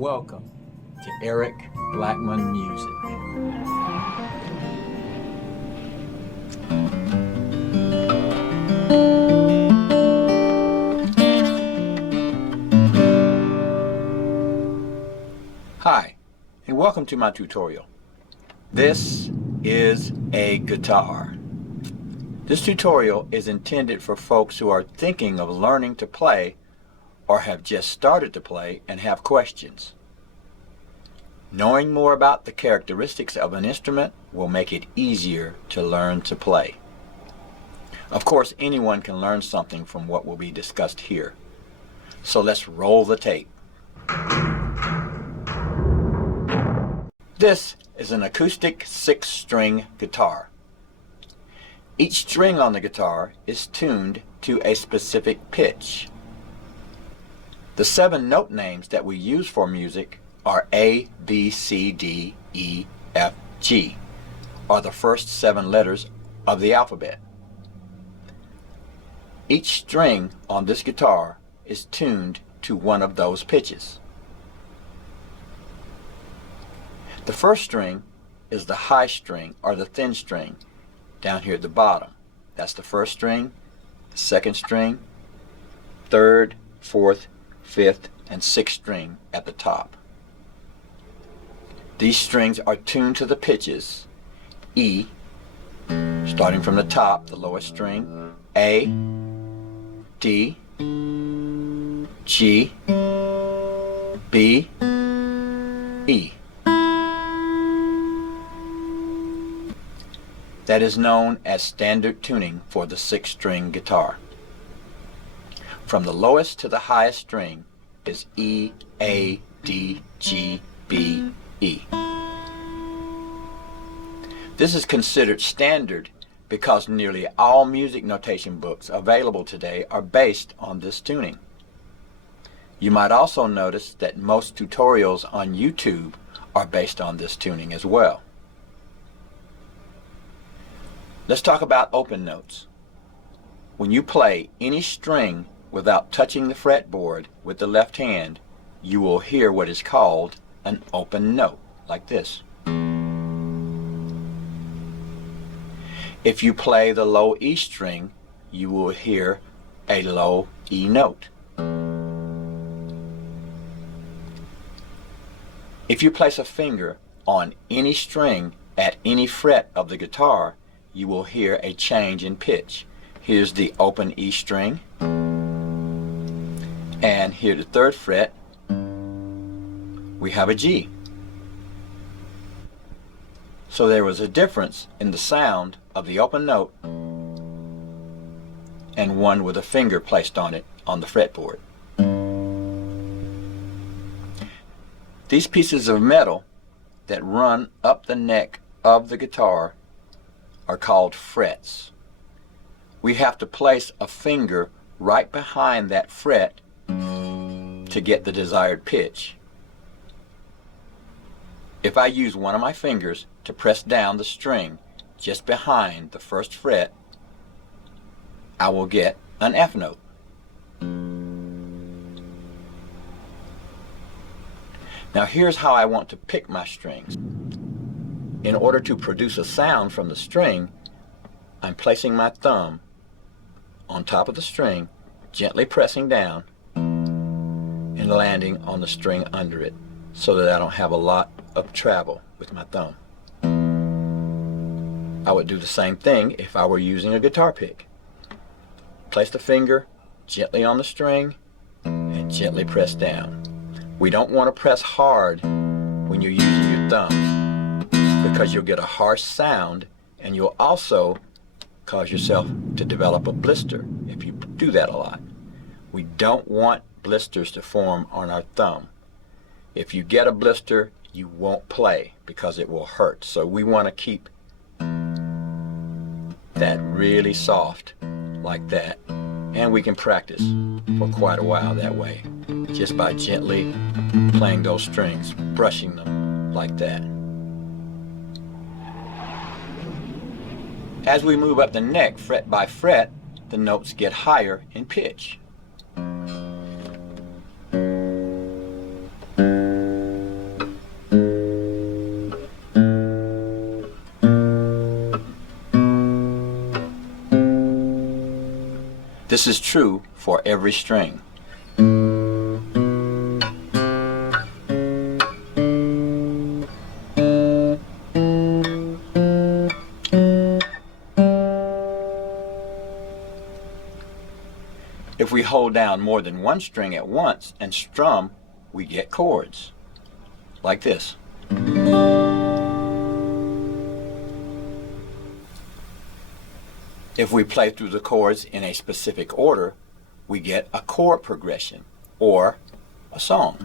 Welcome to Eric Blackmon Music. Hi, and welcome to my tutorial. This is a guitar. This tutorial is intended for folks who are thinking of learning to play or have just started to play and have questions. Knowing more about the characteristics of an instrument will make it easier to learn to play. Of course, anyone can learn something from what will be discussed here. So let's roll the tape. This is an acoustic 6-string guitar. Each string on the guitar is tuned to a specific pitch. The 7 note names that we use for music are A, B, C, D, E, F, G, are the first 7 letters of the alphabet. Each string on this guitar is tuned to one of those pitches. The first string is the high string or the thin string down here at the bottom. That's the first string, the second string, third, fourth, fifth, and sixth string at the top. These strings are tuned to the pitches E, starting from the top, the lowest string, A, D, G, B, E. That is known as standard tuning for the 6-string guitar. From the lowest to the highest string is E, A, D, G, B, E. This is considered standard because nearly all music notation books available today are based on this tuning. You might also notice that most tutorials on YouTube are based on this tuning as well. Let's talk about open notes. When you play any string without touching the fretboard with the left hand, you will hear what is called an open note, like this. If you play the low E string, you will hear a low E note. If you place a finger on any string at any fret of the guitar, you will hear a change in pitch. Here's the open E string, and here the 3rd fret, we have a G. So there was a difference in the sound of the open note and one with a finger placed on it on the fretboard. These pieces of metal that run up the neck of the guitar are called frets. We have to place a finger right behind that fret to get the desired pitch. If I use one of my fingers to press down the string just behind the 1st fret, I will get an F note. Now here's how I want to pick my strings. In order to produce a sound from the string, I'm placing my thumb on top of the string, gently pressing down, and landing on the string under it so that I don't have a lot of travel with my thumb. I would do the same thing if I were using a guitar pick. Place the finger gently on the string and gently press down. We don't want to press hard when you're using your thumb, because you'll get a harsh sound and you'll also cause yourself to develop a blister if you do that a lot. We don't want blisters to form on our thumb. If you get a blister, you won't play because it will hurt. So we want to keep that really soft like that, and we can practice for quite a while that way just by gently playing those strings, brushing them like that. As we move up the neck fret by fret, the notes get higher in pitch. This is true for every string. If we hold down more than one string at once and strum, we get chords, like this. If we play through the chords in a specific order, we get a chord progression, or a song.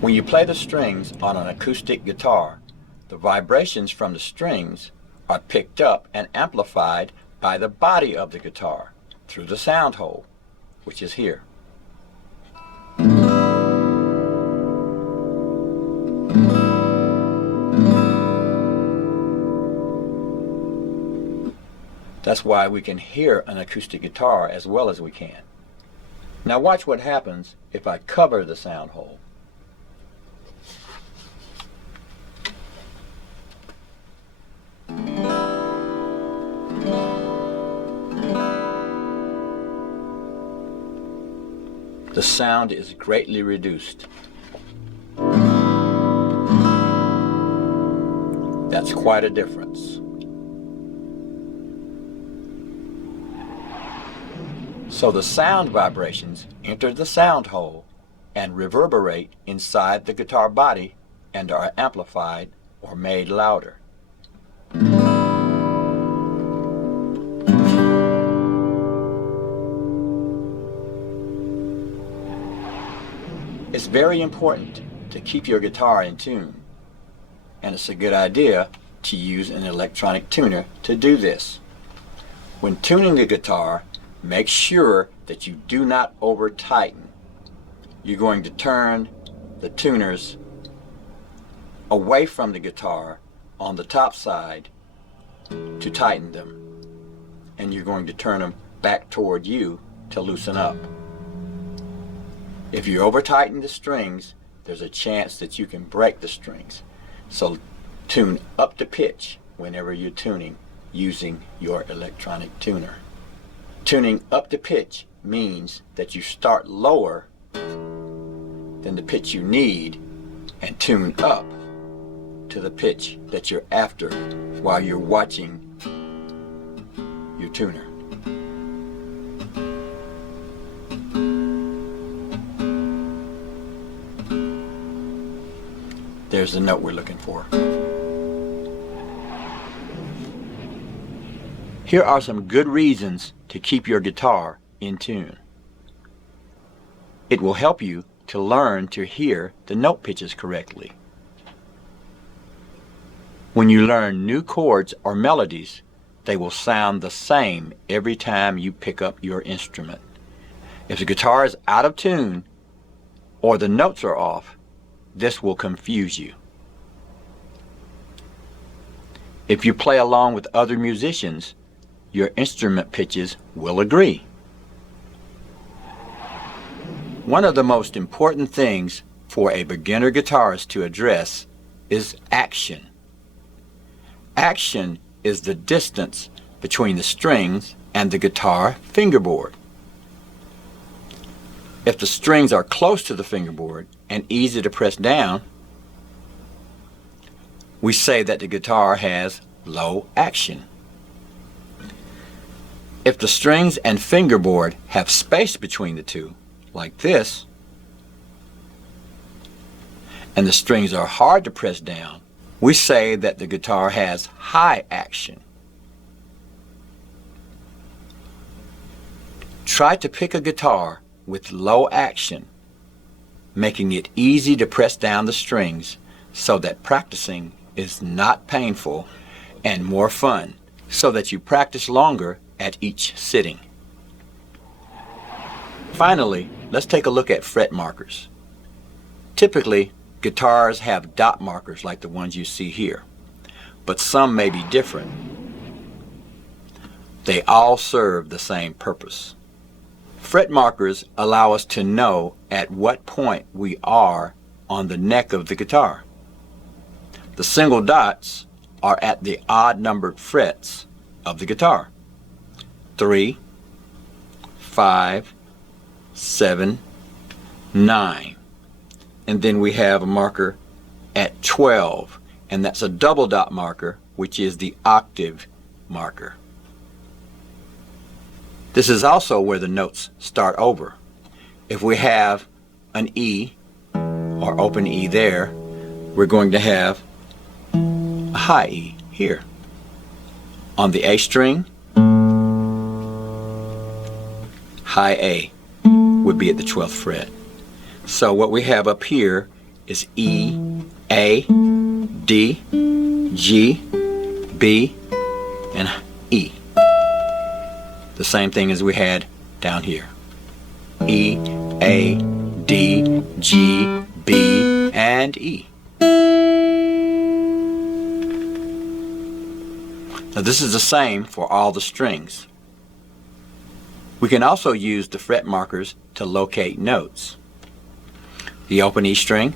When you play the strings on an acoustic guitar, the vibrations from the strings are picked up and amplified by the body of the guitar through the sound hole, which is here. That's why we can hear an acoustic guitar as well as we can. Now watch what happens if I cover the sound hole. The sound is greatly reduced. That's quite a difference. So the sound vibrations enter the sound hole and reverberate inside the guitar body and are amplified or made louder. It's very important to keep your guitar in tune, and it's a good idea to use an electronic tuner to do this. When tuning the guitar, make sure that you do not over tighten. You're going to turn the tuners away from the guitar on the top side to tighten them, and you're going to turn them back toward you to loosen up. If you over tighten the strings, there's a chance that you can break the strings. So tune up to pitch whenever you're tuning using your electronic tuner. Tuning up to pitch means that you start lower than the pitch you need and tune up to the pitch that you're after while you're watching your tuner. There's the note we're looking for. Here are some good reasons to keep your guitar in tune. It will help you to learn to hear the note pitches correctly. When you learn new chords or melodies, they will sound the same every time you pick up your instrument. If the guitar is out of tune or the notes are off, this will confuse you. If you play along with other musicians, your instrument pitches will agree. One of the most important things for a beginner guitarist to address is action. Action is the distance between the strings and the guitar fingerboard. If the strings are close to the fingerboard and easy to press down, we say that the guitar has low action. If the strings and fingerboard have space between the two, like this, and the strings are hard to press down, we say that the guitar has high action. Try to pick a guitar with low action, making it easy to press down the strings so that practicing is not painful and more fun, so that you practice longer at each sitting. Finally, let's take a look at fret markers. Typically, guitars have dot markers like the ones you see here, but some may be different. They all serve the same purpose. Fret markers allow us to know at what point we are on the neck of the guitar. The single dots are at the odd numbered frets of the guitar. 3, 5, 7, 9. And then we have a marker at 12, and that's a double dot marker, which is the octave marker. This is also where the notes start over. If we have an E or open E there, we're going to have a high E here. On the A string, high A would be at the 12th fret. So what we have up here is E, A, D, G, B, and E. The same thing as we had down here. E, A, D, G, B, and E. Now this is the same for all the strings. We can also use the fret markers to locate notes. The open E string,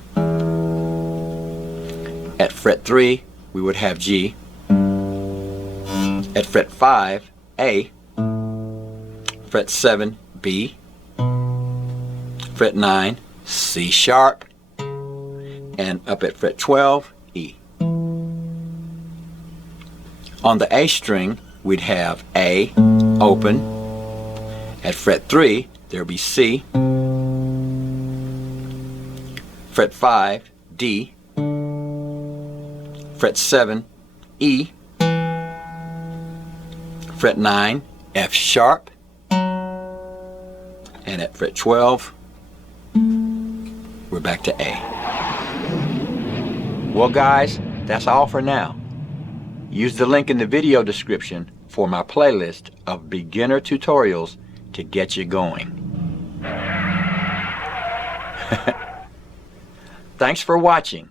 at fret 3 we would have G, at fret 5 A, fret 7 B, fret 9 C sharp, and up at fret 12 E. On the A string we'd have A open, at fret 3 there would be C, fret 5 D, fret 7 E, fret 9 F sharp, and at fret 12 we're back to A. Well guys, that's all for now. Use the link in the video description for my playlist of beginner tutorials to get you going. Thanks for watching,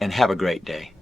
and have a great day.